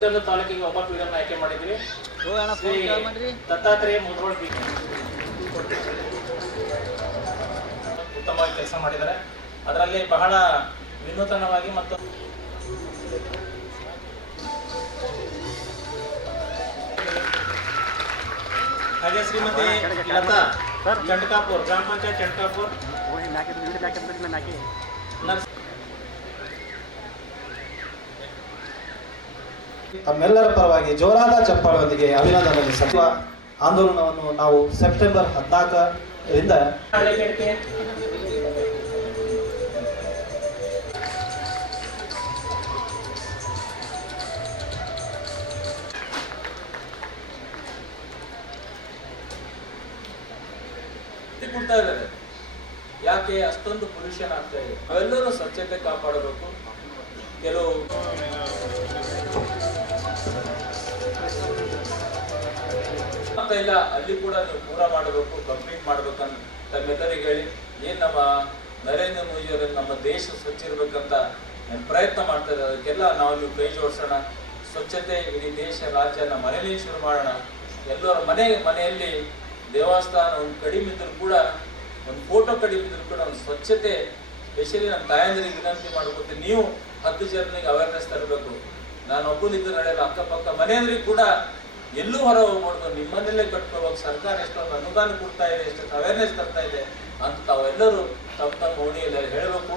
ತಾಲೂಕಿಗೆ ಒಬ್ಬ ಪೀಡನ್ನ ಆಯ್ಕೆ ಮಾಡಿದ್ವಿ. ದತ್ತಾತ್ರೇಯ ಮುದ್ರೋಳ್ ಉತ್ತಮವಾಗಿ ಕೆಲಸ ಮಾಡಿದ್ದಾರೆ. ಅದರಲ್ಲಿ ಬಹಳ ವಿನೂತನವಾಗಿ ಮತ್ತು ಹಾಗೆ ಶ್ರೀಮತಿ ಲತಾ ಚಂಡ್ಕಾಪುರ್, ಗ್ರಾಮ ಪಂಚಾಯತ್ ಚಂಡ್ಕಾಪುರ್. ತಮ್ಮೆಲ್ಲರ ಪರವಾಗಿ ಜೋರಾದ ಚಪ್ಪಾಳೊಂದಿಗೆ ಅಭಿನಂದನೆ. ಸಚಿವ ಆಂದೋಲನವನ್ನು ನಾವು ಸೆಪ್ಟೆಂಬರ್ 14ರಿಂದ ಕೊಡ್ತಾ ಇದ್ದಾರೆ. ಯಾಕೆ ಅಷ್ಟೊಂದು ಪೊಲ್ಯೂಷನ್ ಆಗ್ತಾ ಇದೆ? ಅವೆಲ್ಲರೂ ಸ್ವಚ್ಛತೆ ಕಾಪಾಡಬೇಕು. ಕೆಲವು ಇಲ್ಲ, ಅಲ್ಲಿ ಕೂಡ ನೀವು ಪೂರ ಮಾಡಬೇಕು, ಕಂಪ್ಲೀಟ್ ಮಾಡ್ಬೇಕಂತ ತಮ್ಮೆಲ್ಲರಿಗೆ ಹೇಳಿ, ಏನ್ ನಮ್ಮ ನರೇಂದ್ರ ಮೋದಿ ಅವರು ನಮ್ಮ ದೇಶ ಸ್ವಚ್ಛ ಇರ್ಬೇಕಂತ ಪ್ರಯತ್ನ ಮಾಡ್ತಾ ಇದ್ದಾರೆ. ಅದಕ್ಕೆಲ್ಲ ನಾವು ನೀವು ಕೈ ಜೋಡಿಸೋಣ. ಸ್ವಚ್ಛತೆ ಇಡೀ ದೇಶ, ರಾಜ್ಯ ನಮ್ಮ ಮನೆಯಲ್ಲಿ ಶುರು ಮಾಡೋಣ. ಎಲ್ಲರ ಮನೆಯಲ್ಲಿ ದೇವಸ್ಥಾನ ಒಂದು ಕಡಿಮೆ ಇದ್ರೂ ಕೂಡ, ಒಂದು ಫೋಟೋ ಕಡಿಮೆ ಇದ್ರೂ ಕೂಡ ಒಂದು ಸ್ವಚ್ಛತೆ, ಸ್ಪೆಷಲಿ ನಮ್ಮ ತಾಯಂದಿರಿಗೆ ವಿನಂತಿ ಮಾಡ್ಕೊತೀನಿ, ನೀವು 10 ಜನರಿಗೆ ಅವೇರ್ನೆಸ್ ತರಬೇಕು. ನಾನು ಒಬ್ಬನಿದ್ದು ನಡೆಯಲ್ಲ, ಅಕ್ಕಪಕ್ಕ ಮನೆಯಂದ್ರಿಗೆ ಕೂಡ ಎಲ್ಲೂ ಹೊರ ಹೋಗ್ಬಾರ್ದು, ನಿಮ್ಮನೆಲ್ಲೇ ಕಟ್ಕೋಬೇಕು. ಸರ್ಕಾರ ಎಷ್ಟೊಂದು ಅನುದಾನ ಕೊಡ್ತಾ ಇದೆ, ಎಷ್ಟೊಂದು ಅವೇರ್ನೆಸ್ ತರ್ತಾ ಇದೆ ಅಂತ ತಾವೆಲ್ಲರೂ ತಮ್ಮ ಓಣಿಯಲ್ಲಿ ಹೇಳಬೇಕು.